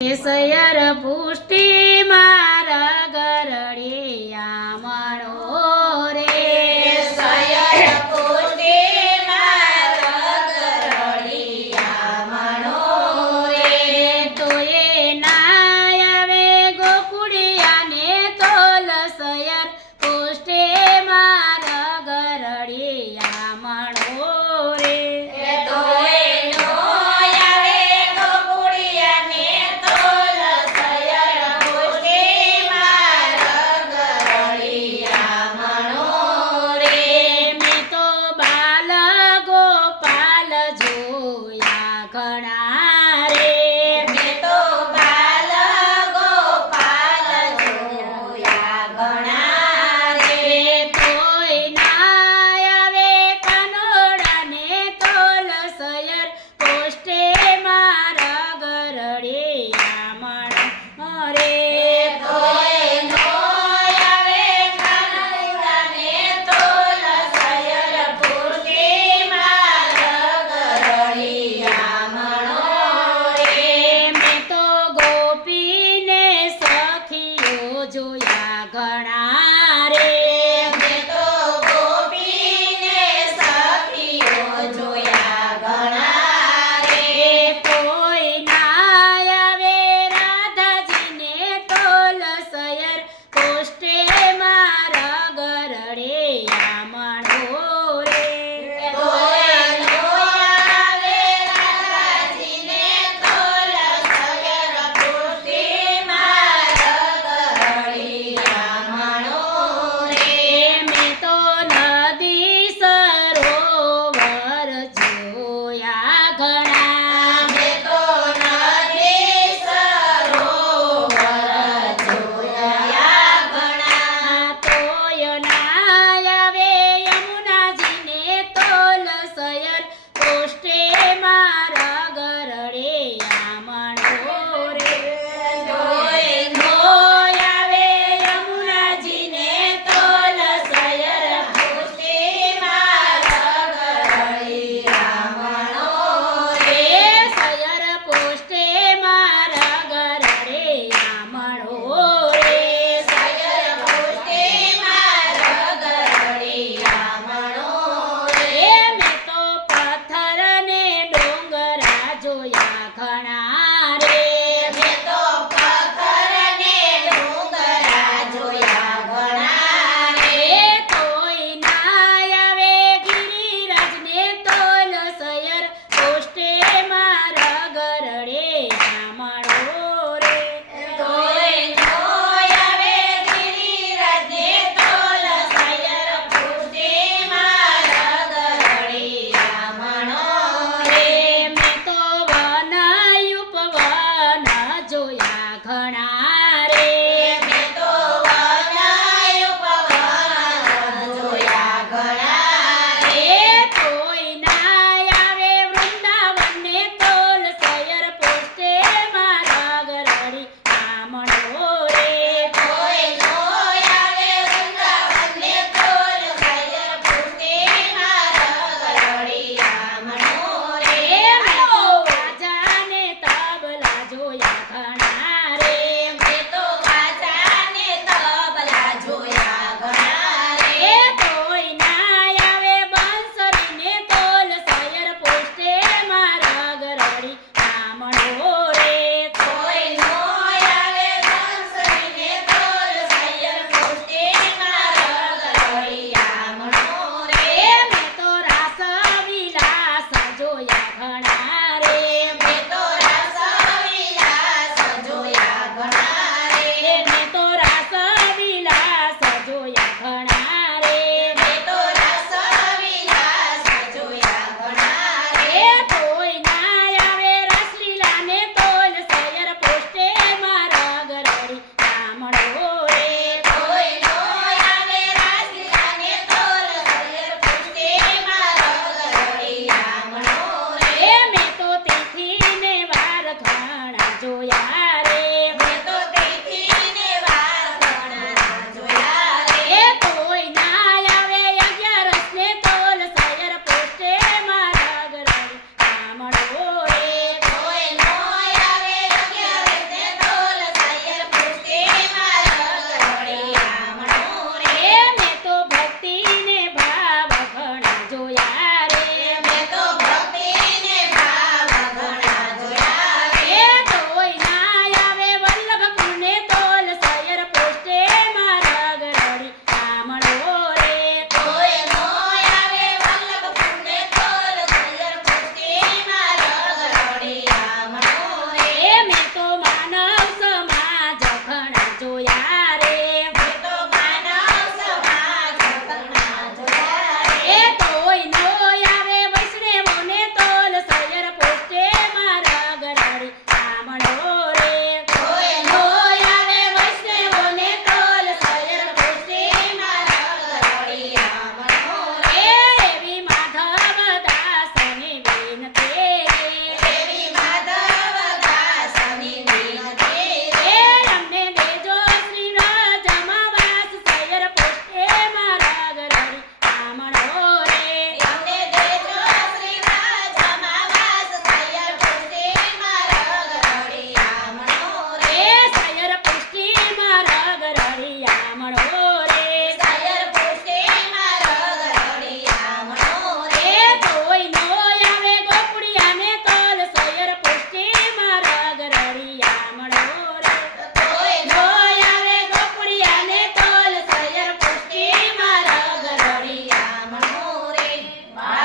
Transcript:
યશયર પુષ્ટિ જોયા જોયા ઘણા રે. તો વાજા ને તબલા જોયા ઘણા રે. કોઈ ના આવે ને કોલ સયર પોસ્ટે રે. કોઈ નો આવે બંસરી ને કોલ સયર પોસ્ટે મારા રે. મેં તો રાસ જોયા ઘણા